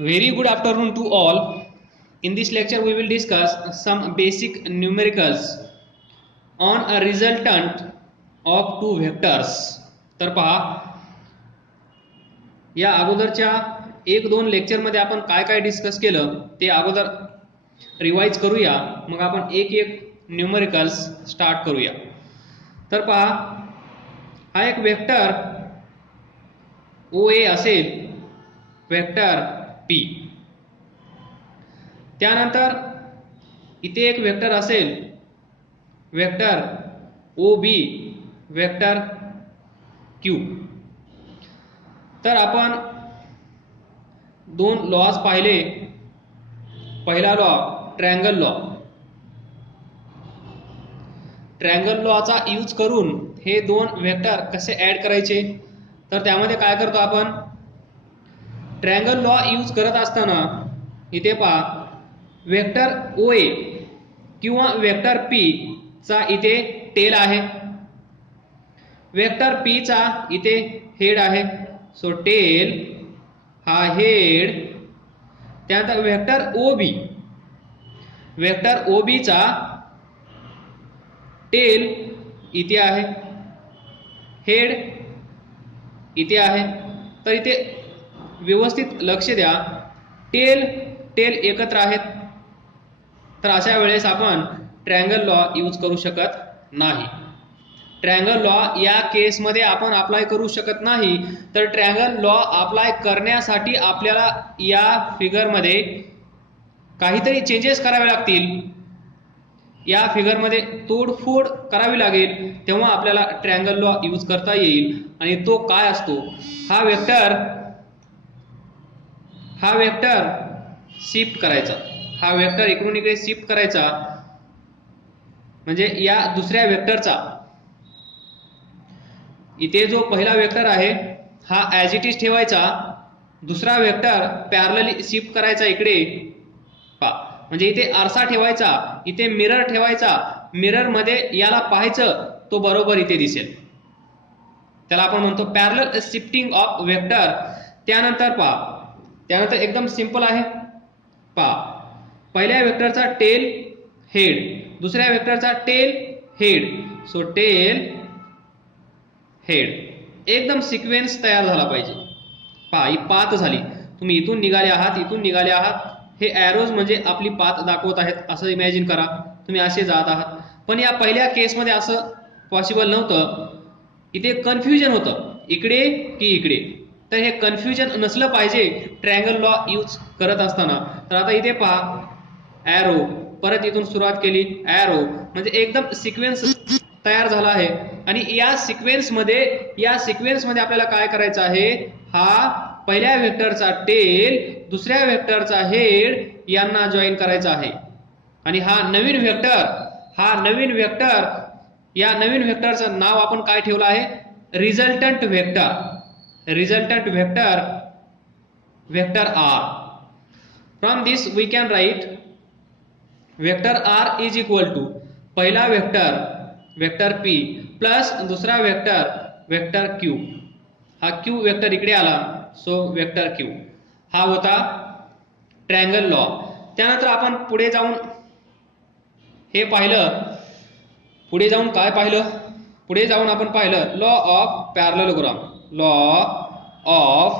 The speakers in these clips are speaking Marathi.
Very good afternoon to all. In this lecture, we will discuss some basic numericals on a resultant of two vectors. तर पहा, या अगोदरच्या एक दोन लेक्चरमध्ये आपण काय काय डिस्कस केलं ते अगोदर रिवाइज करूया, मग आपण एक एक न्यूमेरिकल्स स्टार्ट करूया. तर पहा, हा एक वेक्टर OA असेल, वेक्टर P. त्यानंतर इथे एक वेक्टर असेल, वेक्टर OB, वेक्टर Q. तर आपण दोन लॉज पाहिले. पहिला लॉ ट्रायंगल लॉ. ट्रायंगल लॉचा यूज करून हे दोन वेक्टर कसे ऍड करायचे, तर त्यामध्ये काय करतो आपण, ट्रायंगल लॉ यूज करत असताना इथे पहा, वेक्टर OA किंवा वेक्टर P चा इथे टेल आहे, वेक्टर P चा इथे हेड आहे. सो टेल हा हेड. त्यानंतर वेक्टर OB, वेक्टर OB चा टेल इथे आहे, हेड इथे आहे. तर इथे व्यवस्थित लक्ष द्या, टेल टेल एकत्र आहेत. तर अशा वेळेस आपण ट्रायंगल लॉ यूज करू शकत नाही. ट्रायंगल लॉ या केसमध्ये आपण अप्लाय करू शकत नाही. तर ट्रायंगल लॉ अप्लाय करण्यासाठी आपल्याला या फिगरमध्ये काहीतरी चेंजेस करावे लागतील, या फिगरमध्ये तोडफोड करावी लागेल, तेव्हा आपल्याला ट्रायंगल लॉ यूज करता येईल. आणि तो काय असतो, हा वेक्टर शिफ्ट करायचा, हा वेक्टर इकडून इकडे शिफ्ट करायचा, म्हणजे या दुसऱ्या वेक्टरचा इथे जो पहिला वेक्टर आहे हा ॲज इट इज ठेवायचा, दुसरा वेक्टर पॅरलली शिफ्ट करायचा इकडे पा, म्हणजे इथे आरसा ठेवायचा, इथे मिरर ठेवायचा, मिरर मध्ये याला पाहायचं, तो बरोबर इथे दिसेल. त्याला आपण म्हणतो पॅरलल शिफ्टिंग ऑफ वेक्टर. त्यानंतर पहा, त्यानंतर एकदम सिंपल आहे. पहा, पहिल्या वेक्टरचा टेल हेड, दुसऱ्या वेक्टरचा tail head. So tail head, एकदम सिक्वेन्स तयार झाला पाहिजे. पहा, ही पाथ झाली. तुम्ही इथून निघाले आहात, इथून निघाले आहात, हे एरोज म्हणजे आपली पाथ दाखवत आहेत, असं इमॅजिन करा. तुम्ही असे जात आहात. पण या पहिल्या केसमध्ये असं पॉसिबल नव्हतं. इथे कन्फ्युजन होतं, इकडे की इकडे. तर हे कन्फ्युजन नसलं पाहिजे ट्रायंगल लॉ यूज करत असताना. तर आता इथे पहा, ॲरो, परत इथून सुरुवात केली, ॲरो, म्हणजे एकदम सिक्वेन्स तयार झाला आहे. आणि या सिक्वेन्समध्ये आपल्याला काय करायचं आहे, हा पहिल्या वेक्टरचा टेल दुसऱ्या वेक्टरचा हेड यांना जॉईन करायचा आहे. आणि हा नवीन वेक्टर, या नवीन वेक्टरचं नाव आपण काय ठेवलं आहे, resultant vector. Resultant vector R. From this we can write vector R is equal to पहिला वेक्टर P प्लस दुसरा वेक्टर Q. हा Q वेक्टर इकडे आला, सो वेक्टर Q. हा होता ट्रायंगल लॉ. त्यानंतर आपण पुढे जाऊन हे पाहिलं, पुढे जाऊन काय पाहिलं, पुढे जाऊन आपण पाहिलं law of parallelogram. Law of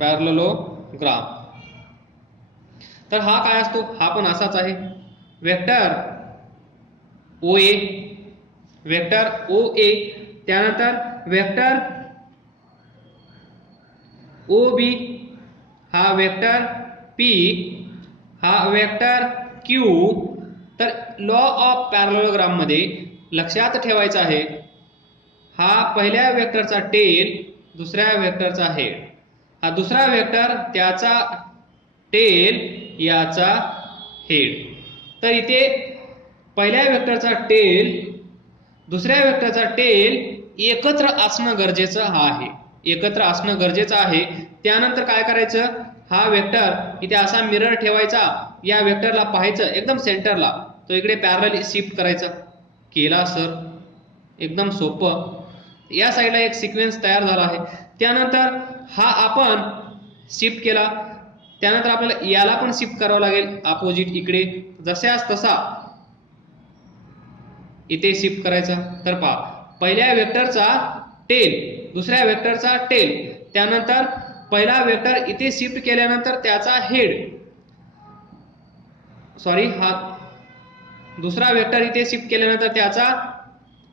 parallelogram. तर हा काय असतो, हा पण असाच आहे, वेक्टर OA, त्यानंतर वेक्टर OB, हा वेक्टर P, हा वेक्टर Q. तर लॉ ऑफ पॅरललोग्राम मध्ये लक्षात ठेवायचं आहे, हा पहिल्या वेक्टरचा टेल, दुसऱ्या वेक्टरचा हेड, हा दुसरा वेक्टर त्याचा टेल, याचा हेड. तर इथे पहिल्या वेक्टरचा टेल, दुसऱ्या वेक्टरचा टेल एकत्र असणं गरजेचं आहे, एकत्र असणं गरजेचं आहे. त्यानंतर काय करायचं, हा वेक्टर इथे असा मिरर ठेवायचा, या वेक्टरला पाहायचं एकदम सेंटरला, तो इकडे पॅरलली शिफ्ट करायचा. केला सर, एकदम सोपं. या साईडला एक सिक्वेन्स तयार झाला आहे. त्यानंतर हा आपण शिफ्ट केला, त्यानंतर आपल्याला याला पण शिफ्ट करावं लागेल अपोजिट इकडे, जशास तसा इथे शिफ्ट करायचा. तर पहा, पहिल्या वेक्टरचा टेल, दुसऱ्या वेक्टरचा टेल, त्यानंतर पहिला वेक्टर इथे शिफ्ट केल्यानंतर त्याचा हेड, सॉरी हा दुसरा वेक्टर इथे शिफ्ट केल्यानंतर त्याचा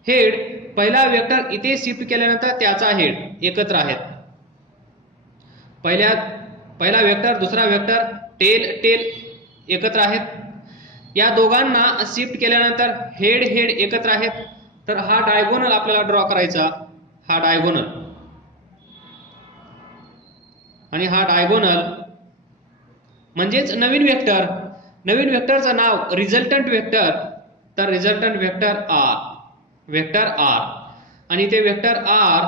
हेड, पहिला वेक्टर इथे शिफ्ट केल्यानंतर त्याचा हेड एकत्र आहेत. पहिला वेक्टर दुसरा वेक्टर टेल टेल एकत्र आहेत. या दोघांना शिफ्ट केल्यानंतर हेड हेड एकत्र आहेत. तर हा डायगोनल आपल्याला ड्रॉ करायचा, हा डायगोनल, आणि हा डायगोनल म्हणजेच नवीन वेक्टर. नवीन वेक्टरचं नाव रिझल्टंट वेक्टर. तर रिझल्टंट वेक्टर आर आणि ते वेक्टर आर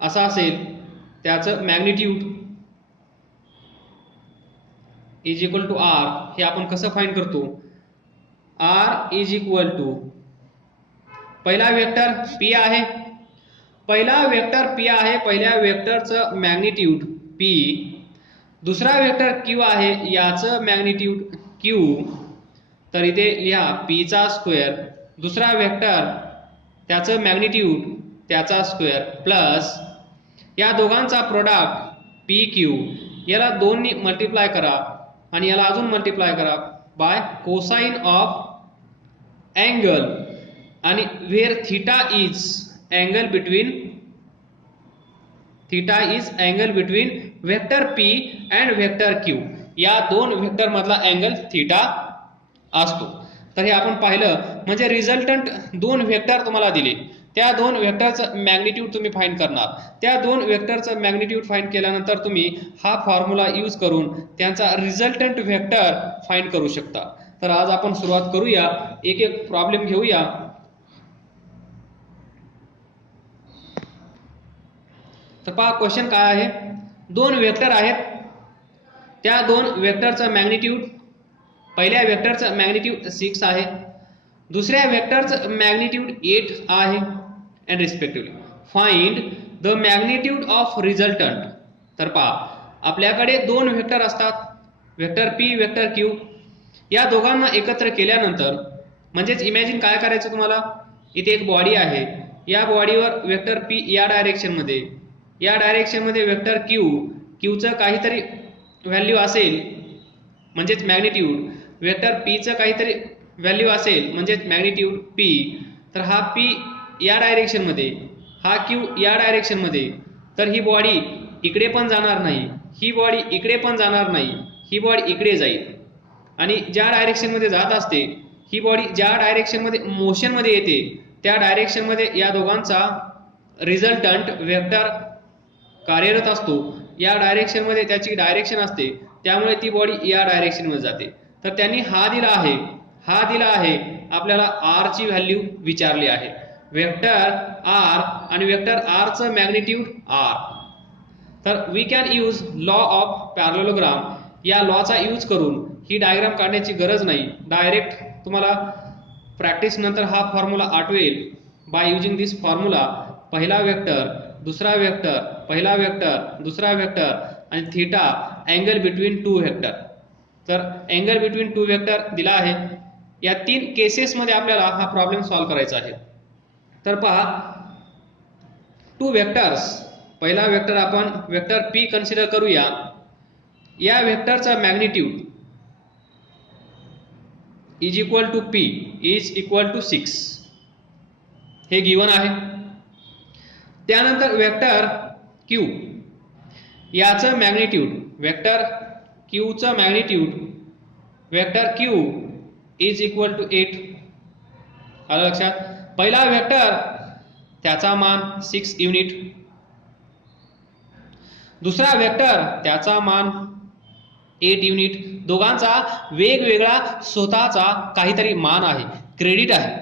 असा असेल, त्याचं magnitude is equal to R. हे आपण कसं फाइंड करतो? आर इज इक्वल टू पहिला वेक्टर पी आहे, पहिला वेक्टर पी आहे, पहिल्या वेक्टरचं मॅग्निट्यूड पी, दुसरा वेक्टर क्यू आहे, याचं मॅग्निट्यूड क्यू. तर इथे लिहा पी चा स्क्वेअर, दुसरा वेक्टर त्याचं मॅग्निट्यूड त्याचा स्क्वेअर, प्लस या दोघांचा प्रोडक्ट पी क्यू. याला 2 ने मल्टिप्लाय करा आणि याला अजून मल्टिप्लाय करा बाय कोसाइन ऑफ अँगल, आणि where theta is angle between vector P and vector Q. या दोन वेक्टर मधला अँगल थीटा असतो. तर हे आपण पाहिलं, म्हणजे रिझल्टंट दोन वेक्टर तुम्हाला दिले, त्या दोन वेक्टरचं मॅग्निट्यूड तुम्ही फाइंड करणार. त्या दोन वेक्टरचं मॅग्निट्यूड फाइंड केल्यानंतर तुम्ही हा फॉर्म्युला यूज करून त्यांचा रिझल्टंट वेक्टर फाइंड करू शकता. तर आज आपण सुरुवात करूया, एक एक प्रॉब्लेम घेऊया. तर पहा क्वेश्चन काय आहे. दोन वेक्टर आहेत, त्या दोन वेक्टरचं मॅग्निट्यूड, पहिल्या वेक्टरचं मॅग्निट्यूड 6 आहे, दुसऱ्या वेक्टरचं मॅग्निट्यूड 8 आहे, and respectively find the magnitude of resultant. तर पहा, आपल्याकडे दोन वेक्टर असतात, वेक्टर पी वेक्टर क्यू. या दोघांना एकत्र केल्यानंतर, म्हणजेच इमॅजिन काय करायचं तुम्हाला, इथे एक बॉडी आहे, या बॉडीवर वेक्टर पी या डायरेक्शन मध्ये, या डायरेक्शन मध्ये वेक्टर क्यूचं काहीतरी व्हॅल्यू असेल म्हणजेच मॅग्निट्यूड, वेक्टर पी चं काहीतरी व्हॅल्यू असेल म्हणजेच मॅग्निट्यूड पी. तर हा पी या डायरेक्शन मध्ये, हा क्यू या डायरेक्शन मध्ये. तर ही बॉडी इकडे पण जाणार नाही, ही बॉडी इकडे पण जाणार नाही, ही बॉडी इकडे जाईल, आणि ज्या डायरेक्शन मध्ये जात असते ही बॉडी, ज्या डायरेक्शन मध्ये मोशन मध्ये येते, त्या डायरेक्शन मध्ये या दोघांचा रिझल्टंट वेक्टर कार्यरत असतो. या डायरेक्शन मध्ये त्याची डायरेक्शन असते, त्यामुळे ती बॉडी या डायरेक्शन मध्ये जाते. तर त्यांनी हा दिला आहे, आपल्याला आर ची व्हॅल्यू विचारली आहे, वेक्टर आर आणि वेक्टर आर चं मॅग्निट्यूड आर. तर we can use law of parallelogram. या लॉचा यूज करून ही डायग्राम काढण्याची गरज नाही, डायरेक्ट तुम्हाला प्रॅक्टिस नंतर हा फॉर्म्युला आठवेल. बाय युजिंग दिस फॉर्म्युला, पहिला वेक्टर दुसरा वेक्टर, पहिला वेक्टर दुसरा वेक्टर, आणि theta angle between two vector. तर अँगल बिटवीन टू वेक्टर दिला आहे. या 3 केसेस मध्ये आपल्याला हा प्रॉब्लेम सॉल्व्ह करायचा आहे. तर पहा, टू वेक्टर्स, पहिला वेक्टर आपण वेक्टर पी कन्सिडर करूया. या वेक्टरचा magnitude is equal to P is equal to 6, हे गिवन आहे. त्यानंतर वेक्टर क्यू, याचं मॅग्निट्यूड, वेक्टर क्यूचं magnitude, vector Q is equal to 8. आलं लक्षात? पहिला वेक्टर त्याचा मान 6 युनिट, दुसरा वेक्टर त्याचा मान 8 युनिट. दोघांचा वेगवेगळा स्वतःचा काहीतरी मान आहे, क्रेडिट आहे,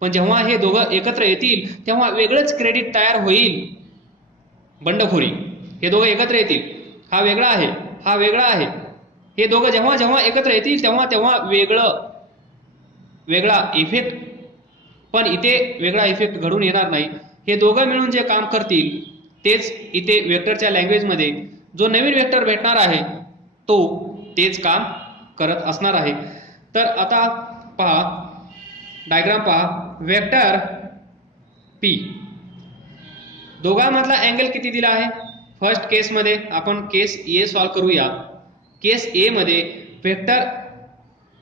पण जेव्हा हे दोघं एकत्र येतील तेव्हा वेगळंच क्रेडिट तयार होईल. बंडखोरी, हे दोघं एकत्र येतील, हा वेगळा आहे, हा वेगळा आहे, हे दोघं जेव्हा एकत्र येतील तेव्हा वेगळा इफेक्ट पण इथे वेगळा इफेक्ट घडून येणार नाही. हे दोघं मिळून जे काम करतील तेच इथे वेक्टरच्या लँग्वेजमध्ये जो नवीन वेक्टर भेटणार आहे तो तेच काम करत असणार आहे. तर आता पहा, डायग्राम पहा. वेक्टर पी दोघांमधला अँगल किती दिला आहे? फर्स्ट केसमध्ये आपण केस ए सॉल्व्ह करूया. केस ए मध्ये vector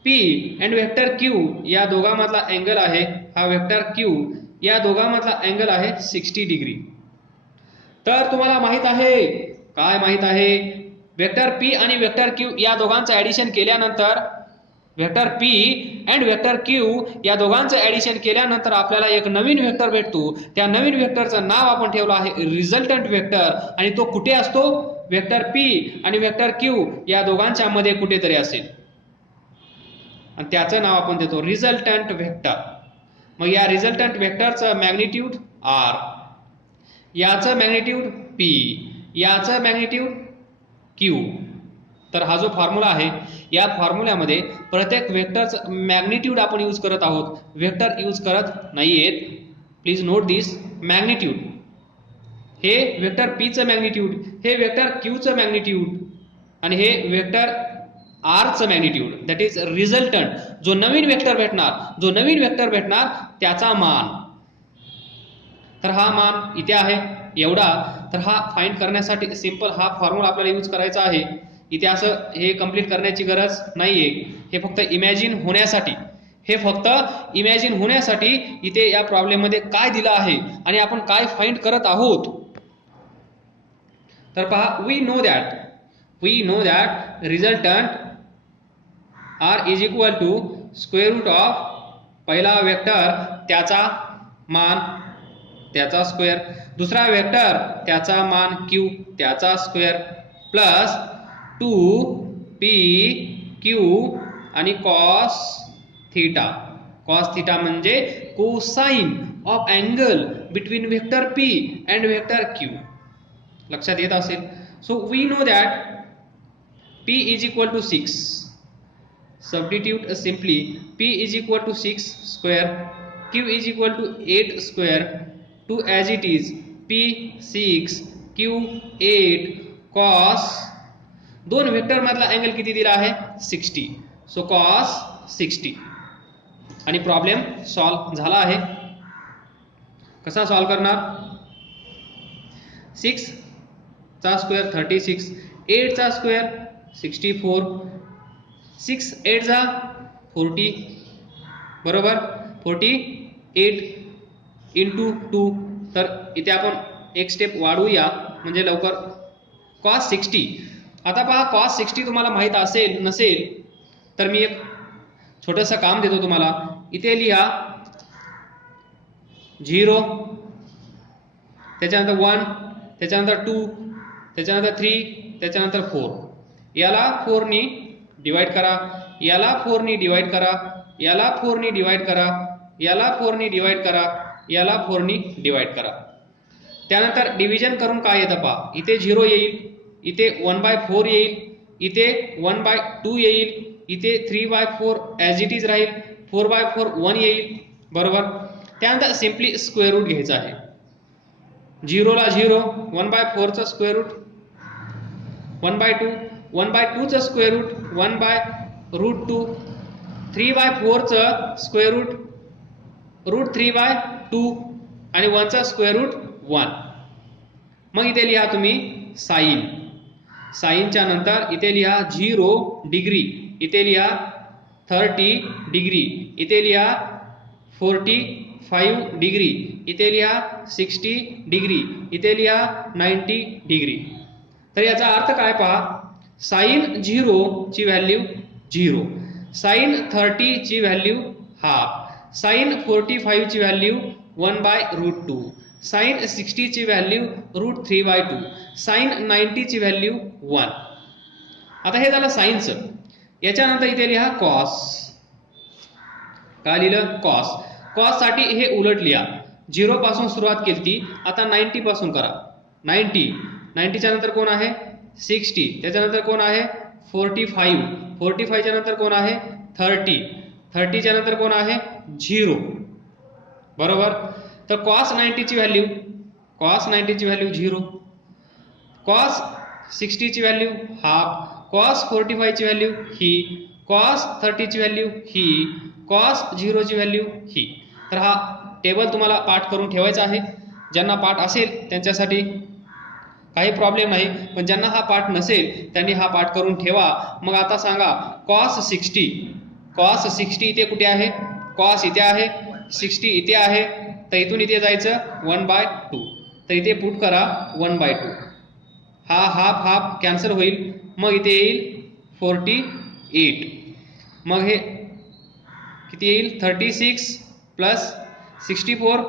P and vector Q या दोघांमधला अँगल आहे, हा वेक्टर क्यू या दोघांमधला अँगल आहे 60 डिग्री. तर तुम्हाला माहित आहे, काय माहित आहे? वेक्टर पी आणि वेक्टर क्यू या दोघांचं ऍडिशन केल्यानंतर, vector P and vector Q या दोघांचं ऍडिशन केल्यानंतर आपल्याला एक नवीन वेक्टर भेटतो. त्या नवीन वेक्टरचं नाव आपण ठेवलं आहे रिझल्टंट वेक्टर, आणि तो कुठे असतो? वेक्टर पी आणि वेक्टर क्यू या दोघांच्या मध्ये कुठेतरी असेल, आणि त्याचं नाव आपण देतो रिझल्टंट वेक्टर. मग या रिझल्टंट वेक्टरचं मॅग्निट्यूड आर, याचं मॅग्निट्यूड पी, याचं मॅग्निट्यूड क्यू. तर हा जो फॉर्म्युला आहे, या फॉर्म्युल्यामध्ये प्रत्येक वेक्टरचं मॅग्निट्यूड आपण यूज करत आहोत, वेक्टर यूज करत नाहीयेत. Please note this. मॅग्निट्यूड हे वेक्टर पी चं मॅग्निट्यूड, हे वेक्टर क्यू चं मॅग्निट्यूड, आणि हे वेक्टर आर चं मॅग्निट्यूड, दॅट इज रिझल्टंट. जो नवीन वेक्टर भेटणार त्याचा मान. तर हा मान इथे आहे एवढा. तर हा फाइंड करण्यासाठी सिंपल हा फॉर्म्युला आपल्याला यूज करायचा आहे. इथे असं हे कंप्लीट करण्याची गरज नाहीये, हे फक्त इमॅजिन होण्यासाठी इथे या प्रॉब्लेम मध्ये काय दिलं आहे आणि आपण काय फाइंड करत आहोत. तर पहा, we know that resultant R is equal to square root of पहिला वेक्टर त्याचा मान त्याचा स्क्वेअर, दुसरा वेक्टर त्याचा मान क्यू त्याचा स्क्वेअर, प्लस 2p क्यू आणि कॉस थिटा म्हणजे cosine of angle between vector p and vector q. लक्षात येत असेल. So we know that p is equal to 6. Substitute simply. p is equal to 6 square, q is equal to 8 square, to as it is p 6 q 8 cos, दोन वेक्टर मधला अँगल किती दिला आहे? 60. So cos 60. आणि प्रॉब्लेम सॉल्व्ह झाला आहे. कसा सॉल्व्ह करणार? 6 चा स्क्वेअर 36, 8 चा स्क्वेअर 64, 6 8 जा 40, बरोबर 48 इंटू 2. तर इथे आपण एक स्टेप वाढवूया म्हणजे लवकर. कॉस 60. आता पहा, कॉस 60 तुम्हाला माहित असेल नसेल तर मी एक छोटंसं काम देतो तुम्हाला. इथे लिहा 0, त्याच्यानंतर 1, त्याच्यानंतर 2, त्याच्यानंतर 3, त्याच्यानंतर 4. याला 4 नी डिवाइड करा, याला 4 नी डिवाइड करा, याला 4 नी डिवाइड करा, याला 4 नी डिवाइड करा, याला 4 नी डिवाइड करा. त्यानंतर डिव्हिजन करून काय येतं पहा. इथे 0 येईल, इथे 1/4 येईल, इथे 1/2 येईल, इथे 3/4 ॲज इट इज राहील, 4/4 1 येईल, बरोबर. त्यानंतर सिंपली स्क्वेअर रूट घ्यायचा आहे. 0 ला 0, 1/4 चा स्क्वेअर रूट 1/2, 1/2 चा स्क्वेअर रूट 1/√2, 3/4 चा स्क्वेअर रूट 3/2 आणि 1 चा स्क्वेअर रूट 1. मग इथे लिहा तुम्ही साइन. साइनच्या नंतर इथे लिहा 0 डिग्री, इथे लिहा 30 डिग्री, इथे लिहा 45 डिग्री, इथे लिहा 60 डिग्री, इथे लिहा 90 डिग्री. तर याचा अर्थ काय पहा. साइन 0 ची व्हॅल्यू 0, साइन 30 ची व्हॅल्यू हाफ, साइन 45 ची व्हॅल्यू 1/√2, साइन 60 ची व्हॅल्यू √3/2, साइन 90 ची व्हॅल्यू 1. आता हे झालं साइनचं. याच्यानंतर इथे लिहा कॉस. काय लिहिलं? कॉस. कॉस साठी हे उलट लिहा. 0 पासून सुरुवात केली, आता 90 पासून करा. 90 च्या नंतर कोण आहे? 60. त्याच्यानंतर कोण आहे? 45. 45 च्या नंतर कोण आहे? 30. 30 च्या नंतर कोण आहे? 0. बरोबर. तर cos 90 ची व्हॅल्यू 0, cos 60 ची व्हॅल्यू हाफ, cos 45 ची व्हॅल्यू ही, cos 30 ची व्हॅल्यू ही, cos 0 ची व्हॅल्यू ही. तर हा टेबल तुम्हाला पाठ करून ठेवायचा आहे. ज्यांना पाठ असेल त्यांच्यासाठी काही प्रॉब्लेम नाही, पण ज्यांना हा पाठ नसेल त्यांनी हा पाठ करून ठेवा. मग आता सांगा cos 60 इथे कुठे आहे? cos इथे आहे, 60 इथे आहे, तर इथून इथे जायचं 1/2, तर इथे पुट करा 1/2. हा हाफ हाफ कॅन्सल होईल, मग इथे येईल 48. मग हे किती येईल? 36 प्लस 64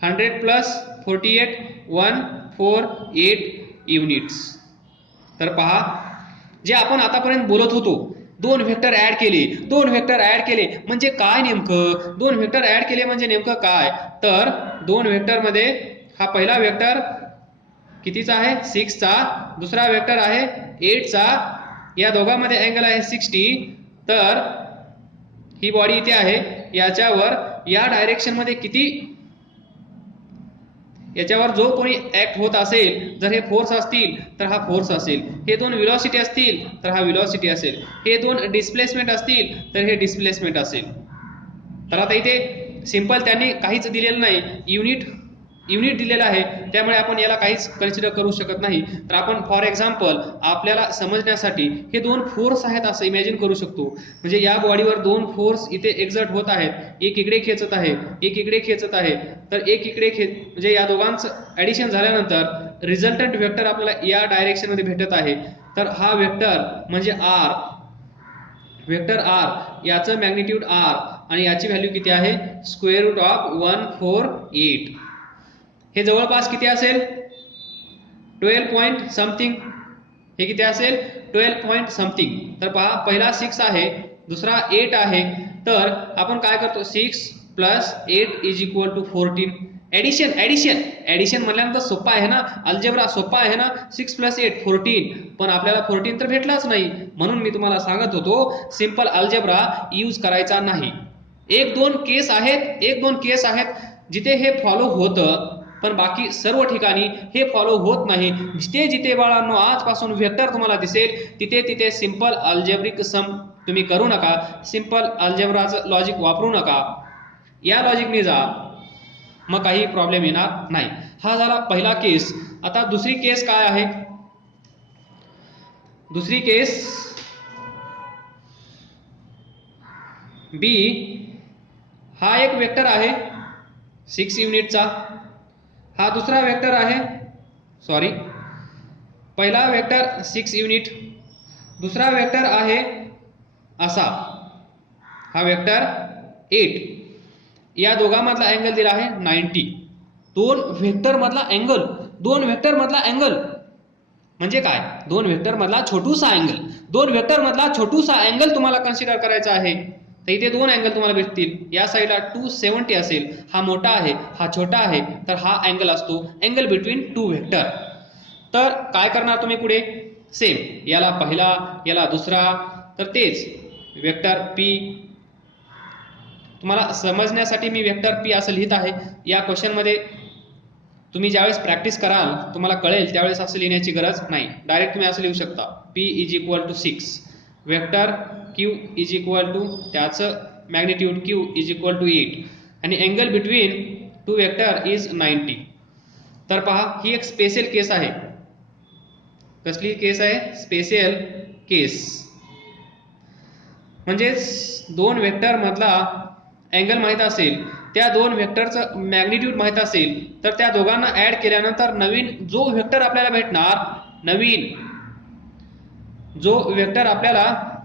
100 प्लस 48 148 युनिट्स. तर पहा, जे आपण आतापर्यंत बोलत होतो, दोन व्हेक्टर ऍड केले म्हणजे काय नेमकं? दोन व्हेक्टर ऍड केले म्हणजे नेमकं काय? तर दोन व्हेक्टर मध्ये हा पहिला व्हेक्टर कितीचा आहे? 6 चा, दुसरा व्हेक्टर आहे 8 चा. या दोघांमध्ये अँगल आहे 60. तर ही बॉडी इथे आहे, याच्यावर या डायरेक्शन मध्ये किती, याच्यावर जो कोणी ऍक्ट होत असेल, जर हे फोर्स असतील तर हा फोर्स असेल, हे दोन व्हेलॉसिटी असतील तर हा व्हेलॉसिटी असेल, हे दोन डिस्प्लेसमेंट असतील तर हे डिस्प्लेसमेंट असेल. तर आता इथे सिंपल त्यांनी काहीच दिलेलं नाही, युनिट दिलेला आहे, त्यामुळे आपण याला काहीच कन्सिडर करू शकत नाही. तर आपण फॉर एक्झाम्पल आपल्याला समजण्यासाठी हे दोन फोर्स आहेत असं इमॅजिन करू शकतो. म्हणजे या बॉडीवर दोन फोर्स इथे एक्झर्ट होत आहेत, एक इकडे खेचत आहे, एक इकडे खेचत आहे. तर एक इकडे म्हणजे या दोघांचं ऍडिशन झाल्यानंतर रिझल्टंट वेक्टर आपल्याला या डायरेक्शन मध्ये भेटत आहे. तर हा वेक्टर म्हणजे वेक्टर r, याचं मॅग्निट्यूड r आणि याची व्हॅल्यू किती आहे? Square root of 148. हे जवळपास किती असेल? 12 पॉइंट समथिंग. हे किती असेल? 12 पॉइंट समथिंग. तर पहा, पहिला 6 आहे, दुसरा 8 आहे. तर आपण काय करतो? 6 plus 8 is equal to 14. Addition म्हणल्यानंतर सोपा आहे ना, अल्जेब्रा सोपा आहे ना. 6 प्लस 8 14, पण आपल्याला 14 तर भेटलाच नाही. म्हणून मी तुम्हाला सांगत होतो सिंपल अल्जेब्रा यूज करायचा नाही. एक दोन केस आहेत जिथे हे फॉलो होतं, पण बाकी सर्व ठिकाणी हे फॉलो होत नाही. जिथे जिथे बाळांनो आजपासून वेक्टर तुम्हाला दिसेल तिथे सिंपल अल्जेब्रिक सम तुम्ही करू नका, सिंपल अल्जेब्राचं लॉजिक वापरू नका. या लॉजिकने जा, मग काही प्रॉब्लेम येणार नाही. हा झाला पहिला केस. आता दुसरी केस काय आहे? दुसरी केस बी. हा एक वेक्टर आहे 6 युनिटचा, हा दुसरा वेक्टर आहे, सॉरी, पहिला वेक्टर 6 युनिट, दुसरा वेक्टर आहे असा, हा वेक्टर 8. या दोघांमधला अँगल दिला आहे 90. दोन व्हेक्टर मधला अँगल म्हणजे काय? दोन व्हेक्टर मधला छोटूसा अँगल तुम्हाला कन्सिडर करायचा आहे. तर इथे दोन अँगल तुम्हाला भेटतील. या साईडला 270 असेल, हा मोठा आहे, हा छोटा आहे, तर हा अँगल असतो अँगल बिटवीन टू व्हेक्टर. तर काय करणार तुम्ही पुढे? सेम, याला पहिला, याला दुसरा, तर तेच वेक्टर पी. तुम्हाला समजण्यासाठी मी वेक्टर पी असं लिहित आहे. या क्वेश्चन मध्ये तुम्ही ज्यावेळेस प्रॅक्टिस कराल तुम्हाला कळेल, त्यावेळेस असं लिहिण्याची गरज नाही. डायरेक्ट तुम्ही असं लिहू शकता, P is equal to 6, vector Q is equal to त्याचं magnitude Q is equal to 8 आणि angle between two vector is 90. तर पहा, ही एक स्पेशल केस आहे. कसली केस आहे? स्पेशल केस. म्हणजेच दोन वेक्टर मधला अँगल माहित असेल, त्या दोन वेक्टरचं मॅग्निट्यूड माहित असेल, तर त्या दोघांना ऍड केल्यानंतर नवीन जो वेक्टर आपल्याला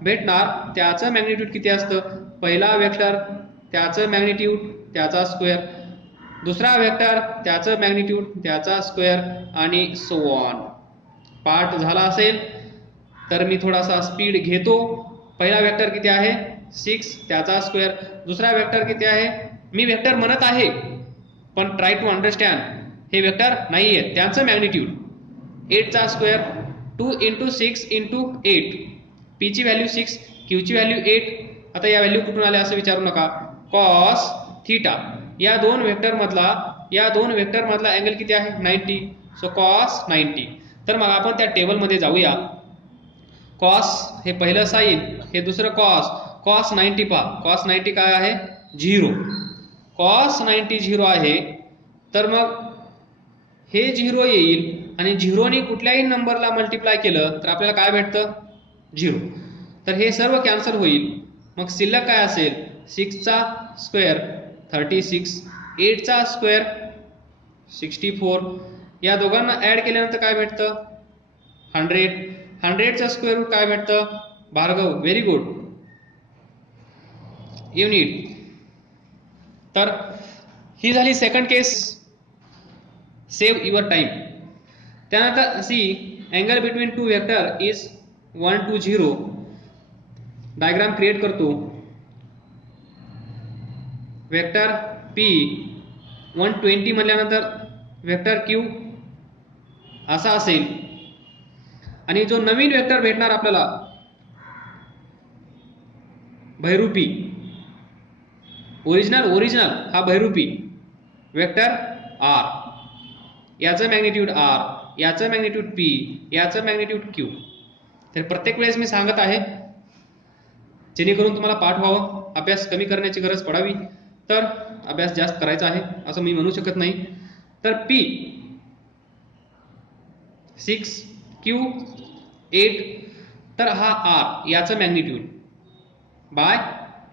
भेटणार, त्याचं मॅग्निट्यूड किती असतं? पहिला वेक्टर त्याचं मॅग्निट्यूड त्याचा स्क्वेअर, दुसरा वेक्टर त्याचं मॅग्निट्यूड त्याचा स्क्वेअर आणि सो ऑन. पार्ट झाला असेल तर मी थोडासा स्पीड घेतो. पहिला वेक्टर किती आहे? 6, त्याचा स्क्वेअर. दुसरा वेक्टर किती आहे? मी वेक्टर म्हणत आहे, पण ट्राय टू अंडरस्टँड, हे वेक्टर नाहीये, त्यांचं मॅग्निट्यूड 8 चा स्क्वेअर, 2 × 6 × 8. पी ची व्हॅल्यू 6, क्यू ची व्हॅल्यू 8. आता या व्हॅल्यू कुठून आल्या असं विचारू नका. कॉस थीटा, या दोन वेक्टर मधला अँगल किती आहे 90. So cos 90. तर मग आपण त्या टेबलमध्ये जाऊया. कॉस हे पहिलं साइन, हे दुसरं कॉस. कॉस 90 पहा, कॉस 90 काय आहे 0. कॉस 90 0 आहे. तर मग हे 0 येईल आणि 0 ने कुठल्याही नंबरला मल्टिप्लाय केलं तर आपल्याला काय भेटतं 0. तर हे सर्व कॅन्सल होईल. मग शिल्लक काय असेल 6 चा स्क्वेअर 36, 8 चा स्क्वेअर 64. या दोघांना ऍड केल्यानंतर काय भेटतं 100. 100 चा स्क्वेअर रूट काय भेटतं भार्गव. Very good unit. तर ही झाली second case. Save your time. त्यानंतर C angle between two vector is 1 to 0. Diagram create करतो. वेक्टर P 120 म्हणल्यानंतर वेक्टर Q असा असेल आणि जो नवीन वेक्टर भेटणार आपल्याला बहुरूपी ओरिजिनल हा बहुरूपी वेक्टर R, याचं मॅग्निट्यूड R, याचं मॅग्निट्यूड P, याचं मॅग्निट्यूड Q. तर प्रत्येक वेळेस मी सांगत आहे जेणेकरून तुम्हाला पाठ व्हावं, अभ्यास कमी करण्याची गरज पडावी. तर अभ्यास जास्त करायचा आहे असं मी म्हणू शकत नाही. तर P 6, Q 8. तर हा R याचं magnitude by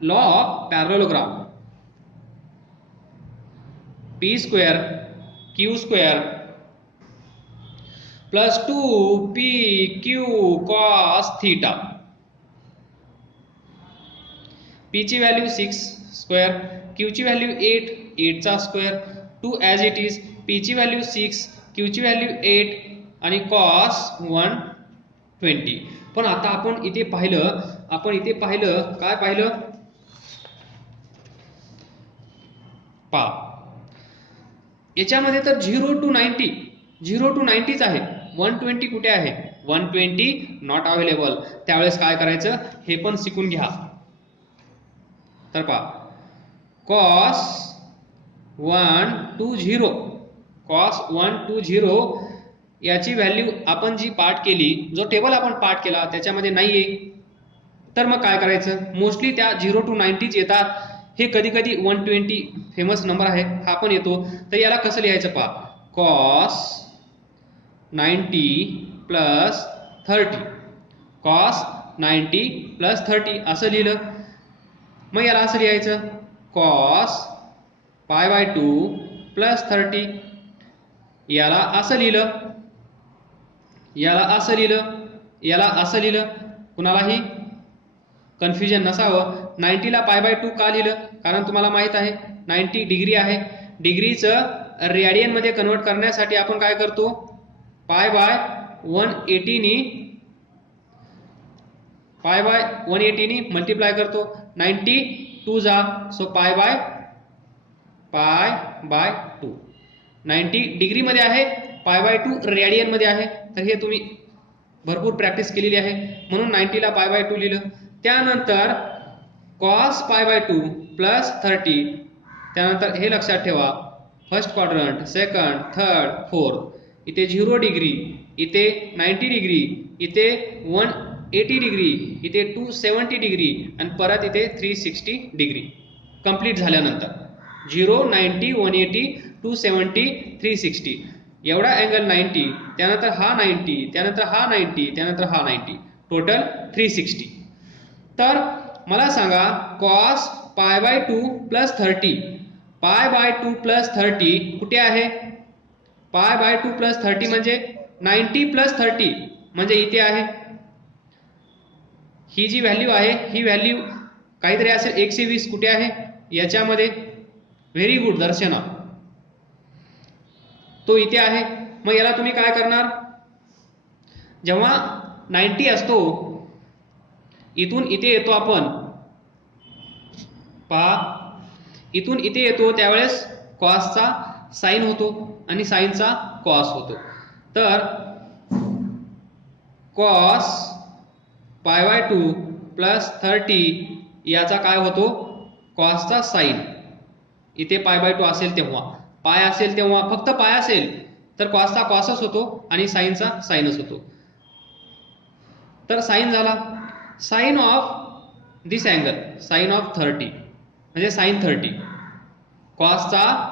law of parallelogram P square Q square plus 2PQ cos theta. P ची व्हॅल्यू 6 स्क्वेअर, Q ची व्हॅल्यू 8, 8 चा square, 2 as it is. P ची व्हॅल्यू 6, Q ची व्हॅल्यू 8 आणि cos 120. पण आता आपण इथे पाहिलं काय पाहिलं पा याच्यामध्ये तर 0 to 90च आहे. 120 कुठे आहे 120 नॉट अवेलेबल. त्यावेळेस काय करायचं हे पण शिकून घ्या. तर पहा cos 120 याची व्हॅल्यू आपण जी पाठ केली, जो टेबल आपण पाठ केला त्याच्यामध्ये नाहीये. तर मग काय करायचं मोस्टली त्या 0 to 90 येतात. हे कधी कधी 120 फेमस नंबर आहे हा पण येतो. तर याला कसं लिहायचं पहा cos 90 प्लस 30, cos 90 प्लस 30 असं लिहिलं. मग याला असं लिहायचं cos π/2 प्लस 30. याला असं लिहिलं, याला असं लिहिलं. कुणालाही कन्फ्युजन नसावं. 90 ला π/2 का लिहिलं कारण तुम्हाला माहित आहे 90 डिग्री आहे. डिग्रीचं रेडियन मध्ये कन्वर्ट करण्यासाठी आपण काय करतो π/180 नी मल्टिप्लाय करतो. 90 2 जा सो π/2. 90 डिग्री मध्ये आहे, π/2 रेडियन मध्ये आहे. तर हे तुम्ही भरपूर प्रॅक्टिस केलेली आहे म्हणून 90 ला π/2 लिहिलं. त्यानंतर cos π/2 प्लस 30. त्यानंतर हे लक्षात ठेवा first quadrant, second, third, fourth. इथे 0 डिग्री, इथे 90 डिग्री, इथे 180 डिग्री, इथे 270 डिग्री आणि परत इथे 360 डिग्री. कंप्लीट झाल्यानंतर 0, 90, 180, 270, 360 एवढा अँगल 90. त्यानंतर हा 90, त्यानंतर हा 90, त्यानंतर हा 90, टोटल 360. तर मला सांगा cos π/2 प्लस 30, π/2 प्लस 30 कुठे आहे π/2 प्लस 30 म्हणजे 90 प्लस 30 म्हणजे इथे आहे. ही जी व्हॅल्यू आहे ही व्हॅल्यू काहीतरी असेल 120 कुठे आहे याच्यामध्ये. व्हेरी गुड दर्शना, तो इथे आहे. मग याला तुम्ही काय करणार जेव्हा 90 असतो इथून इथे येतो आपण पहा, इथून इथे येतो त्यावेळेस कॉसचा साइन होतो आणि साइनचा कॉस होतो. तर cos π/2 प्लस 30 याचा काय होतो कॉसचा साइन इथे π/2 असेल तेव्हा, पाय असेल तेव्हा, फक्त पाय असेल तर कॉसचा कॉसच होतो आणि साईनचा साईनच होतो. तर साईन झाला. Sine of this angle, sine of 30 म्हणजे साईन 30. कॉसचा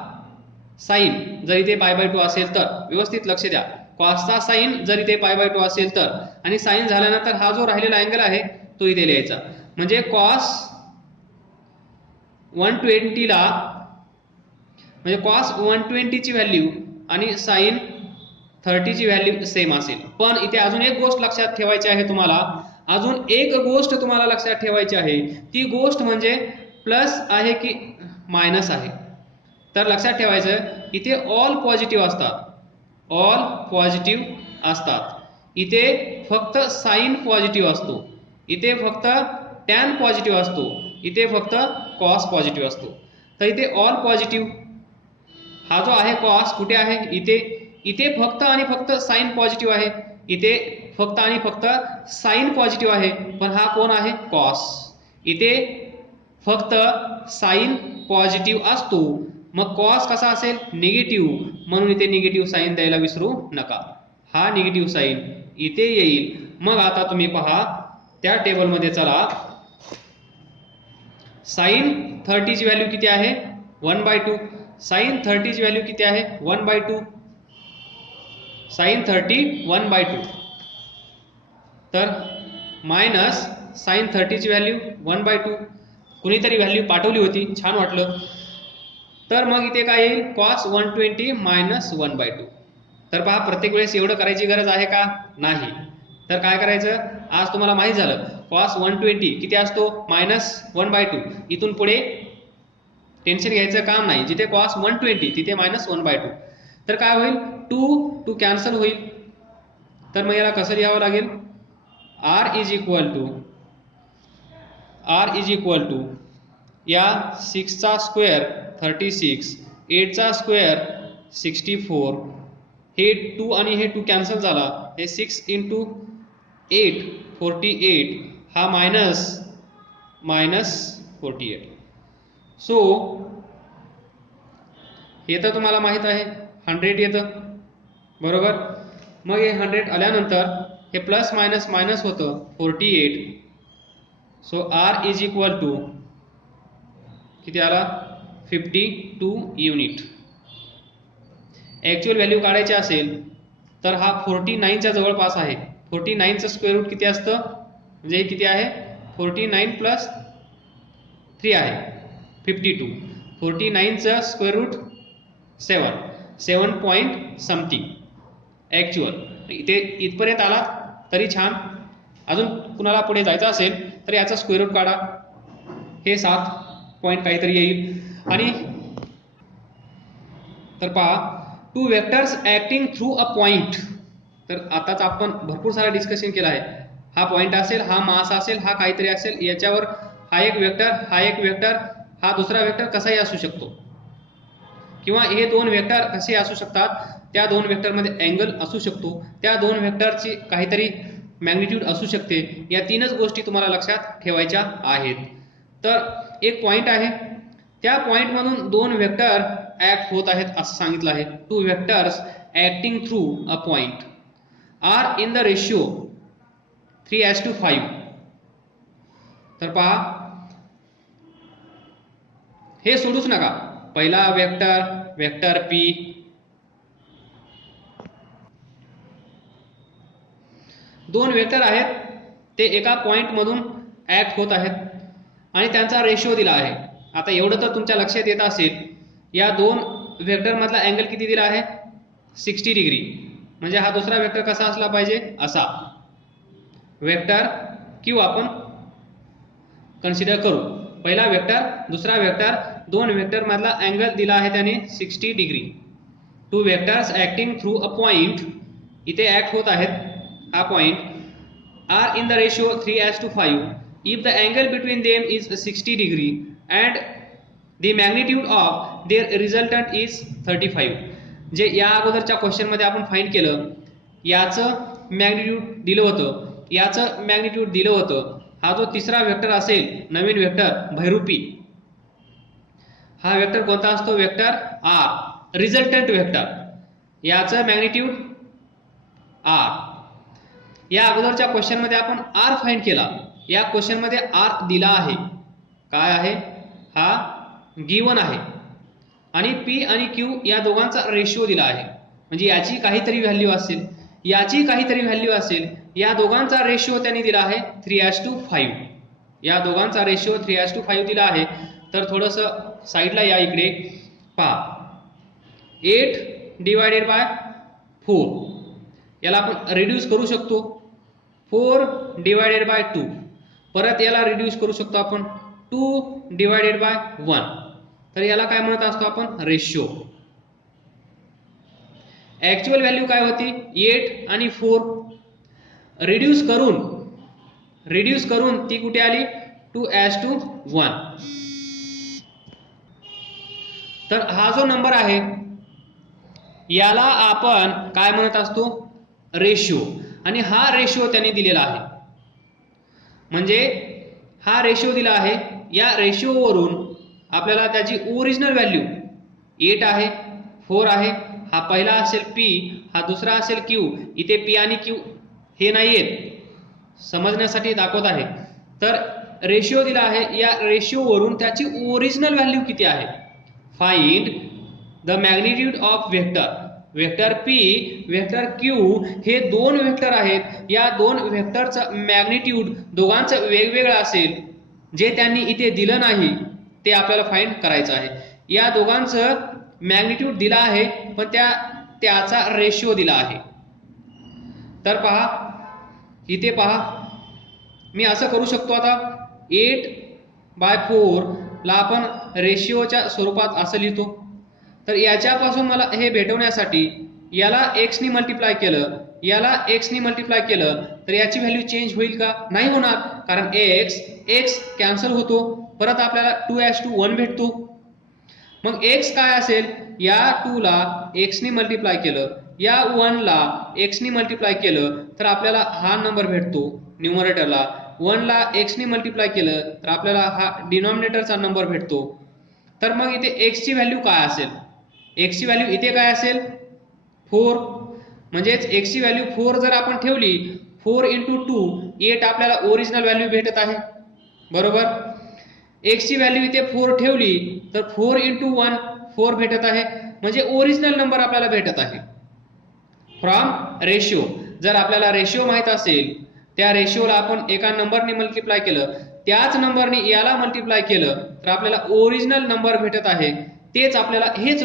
साईन जर इथे π/2 असेल तर, व्यवस्थित लक्ष द्या, कॉसचा साईन जर इथे π/2 असेल तर, आणि साईन झाल्यानंतर हा जो राहिलेला अँगल आहे तो इथे लिहायचा. म्हणजे कॉस 120 ला, म्हणजे कॉस 120 ची व्हॅल्यू आणि साईन 30 ची व्हॅल्यू सेम असेल. पण इथे अजून एक गोष्ट लक्षात ठेवायची आहे तुम्हाला, अजून एक गोष्ट तुम्हाला लक्षात ठेवायची आहे. ती गोष्ट म्हणजे प्लस आहे की मायनस आहे. तर लक्षात ठेवायचं इथे ऑल पॉझिटिव्ह असतात, ऑल पॉझिटिव्ह असतात. इथे फक्त साईन पॉझिटिव्ह असतो, इथे फक्त टॅन पॉझिटिव्ह असतो, इथे फक्त कॉस पॉझिटिव्ह असतो. तर इथे ऑल पॉझिटिव्ह, हा जो आहे कॉस कुठे आहे इथे, इथे फक्त आणि फक्त साईन पॉझिटिव्ह आहे, इथे फक्त आणि फक्त साईन पॉझिटिव्ह आहे. पण हा कोण आहे कॉस, इथे फक्त साईन पॉझिटिव्ह असतो. मग कॉस कसा असेल निगेटिव्ह, म्हणून इथे निगेटिव्ह साईन द्यायला विसरू नका. हा निगेटिव्ह साईन इथे येईल. मग आता तुम्ही पहा त्या टेबलमध्ये चला, साईन 30 ची व्हॅल्यू किती आहे 1/2, साईन 30 ची व्हॅल्यू किती आहे 1/2, साईन 30 1/2. तर मायनस साईन 30 ची व्हॅल्यू 1/2. कुणीतरी व्हॅल्यू पाठवली होती, छान वाटलं. तर मग इथे काय येईल कॉस 120 मायनस 1/2. तर पहा प्रत्येक वेळेस एवढं करायची गरज आहे का, नाही. तर काय करायचं, आज तुम्हाला माहित झालं कॉस 120 किती असतो -1/2. इथून पुढे टेन्शन घ्यायचं काम नाही, जिथे कॉस 120 तिथे -1/2. तर काय होईल 2 कॅन्सल होईल. तर मग याला कसं लिहावं लागेल, r इज इक्वल टू या 6 चा स्क्वेअर 36, 8 चा स्क्वेअर 64, हे 2 आणि हे 2 कॅन्सल झाला, हे 6 × 8 48, हा मायनस 48. सो हे तर तुम्हाला माहित आहे 100 येतं बरोबर. मग हे 100 आल्यानंतर हे प्लस मायनस मायनस होतं 48. So r is equal to किती आला 52 युनिट. ॲक्च्युअल व्हॅल्यू काढायची असेल तर हा 49 च्या जवळपास आहे. 49 चं स्क्वेअर रूट किती असतं, म्हणजे हे किती आहे 49 प्लस 3 आहे 52. 49 चं square root 7 point something actual. इथे इथपर्यंत आला तरी छान. अजून कुणाला पुढे जायचं असेल तर याचा स्क्वेअर रूट काढा, हे 7 पॉईंट काहीतरी येईल. आणि तर पहा 2 vectors acting through a point. तर आताच आपण भरपूर सारा डिस्कशन केला आहे. हा पॉइंट असेल, हा मास असेल, हा काहीतरी असेल, याच्यावर हा एक वेक्टर, हा एक वेक्टर, हा दुसरा वेक्टर कसाही असू शकतो, किंवा हे 2 वेक्टर कसे असू शकतात, त्या 2 वेक्टरमध्ये अँगल असू शकतो, त्या 2 वेक्टरची काहीतरी मॅग्निट्यूड असू शकते. या 3च गोष्टी तुम्हाला लक्षात ठेवायच्या आहेत. तर एक पॉइंट आहे, त्या पॉइंट मधून 2 वेक्टर ऍक्ट होत आहेत असं सांगितलं आहे. 2 vectors acting through a point are in the ratio 3:5. तर पहा हे सोडूच नका, पहिला वेक्टर पी, दोन वेक्टर आहेत ते एका पॉइंट मधून ऍक्ट होत आहेत आणि त्यांचा रेशिओ दिला आहे. आता एवढं तर तुमच्या लक्षात येत असेल, या 2 वेक्टर मधला अँगल किती दिला आहे 60 डिग्री. म्हणजे हा दुसरा वेक्टर कसा असला पाहिजे, असा वेक्टर क्यू आपण कन्सिडर करू. पहिला वेक्टर, दुसरा वेक्टर, 2 वेक्टर मधला अँगल दिला आहे त्याने 60 degree. 2 vectors acting through a point, इथे ऍक्ट होत आहेत, हा point are in the ratio 3:5 if the angle between them is 60 degree and the magnitude of their resultant is 35. जे या अगोदरच्या क्वेश्चन मध्ये आपण फाइंड केलं, याचं मॅग्निट्यूड दिलं होतं, याचं मॅग्निट्यूड दिलं होतं. हा जो तिसरा वेक्टर असेल, नवीन वेक्टर भैरूपी, हा वेक्टर कोणता असतो? Vector R, resultant vector. याचं मॅग्निट्यूड आर. या अगोदरच्या क्वेश्चन मध्ये आपण आर फाइंड केला. या क्वेश्चन मध्ये आर दिला आहे. काय आहे? हा गिवन आहे. आणि पी आणि क्यू या दोघांचा रेशिओ दिला आहे. म्हणजे याची काहीतरी व्हॅल्यू असेल, याची काहीतरी व्हॅल्यू असेल. या दोघांचा रेशिओ त्यांनी दिला आहे 3:5. या दोघांचा रेशिओ 3:5 दिला आहे. तर थोडस साईडला या, इकडे पहा. 8/4 याला आपण रिड्यूस करू शकतो. 4/2. परत याला रिड्यूस करू शकतो आपण 2/1. तर याला काय म्हणत असतो आपण? रेशिओ. ऍक्च्युअल व्हॅल्यू काय होती? 8 आणि 4 रिड्यूस करून ती कुठे आली? 2:1. तर हा जो नंबर आहे याला आपण काय म्हणत असतो? रेशिओ. आणि हा रेशिओ त्यांनी दिलेला आहे. म्हणजे हा रेशिओ दिला आहे. या रेशिओ वरून आपल्याला त्याची ओरिजिनल व्हॅल्यू 8 आहे, 4 आहे. हा पहिला असेल P, हा दुसरा असेल Q. इथे P आणि Q हे नाहीयेत, समजण्यासाठी दाखवत आहे. तर रेशिओ दिला आहे. या रेशिओ वरून त्याची ओरिजिनल व्हॅल्यू किती आहे? Find the magnitude of vector. Vector P, vector Q हे दोन वेक्टर आहेत. या दोन वेक्टरचं मॅग्निट्यूड दोघांचं वेगवेगळं असेल, जे त्यांनी इथे दिलं नाही ते आपल्याला फाइंड करायचं आहे. या दोघांचं मॅग्निट्यूड दिला आहे, पण त्याचा रेशिओ दिला आहे. तर पहा, इथे पहा, मी असं करू शकतो. आता 8/4 ला आपण रेशिओच्या स्वरूपात असं लिहितो. तर याच्यापासून मला हे भेटवण्यासाठी याला x ने मल्टिप्लाय केलं, याला x ने मल्टिप्लाय केलं, तर याची व्हॅल्यू चेंज होईल का? नाही होणार, कारण x कॅन्सल होतो. परत आपल्याला 2:1 भेटतो. मग x काय असेल? या 2 ला x ने मल्टिप्लाय केलं, या 1 ला x ने मल्टिप्लाय केलं, तर आपल्याला हा नंबर भेटतो न्यूमरेटरला. 1 ला x ने मल्टिप्लाय केलं तर आपल्याला हा डिनॉमिनेटरचा नंबर भेटतो. तर मग इथे x ची व्हॅल्यू काय असेल? x ची व्हॅल्यू इथे काय असेल? 4. म्हणजेच x ची व्हॅल्यू 4 जर आपण ठेवली, 4 × 2 8 आपल्याला ओरिजिनल व्हॅल्यू भेटत आहे, बरोबर. x ची व्हॅल्यू इथे 4 ठेवली तर 4 × 1 4 भेटत आहे. म्हणजे ओरिजिनल नंबर आपल्याला भेटत आहे फ्रॉम रेशिओ. जर आपल्याला रेशिओ माहित असेल, त्या रेशिओला आपण एका नंबरने मल्टिप्लाय केलं, त्याच नंबरने याला मल्टिप्लाय केलं, तर आपल्याला ओरिजिनल नंबर भेटत आहे. तेच आपल्याला हेच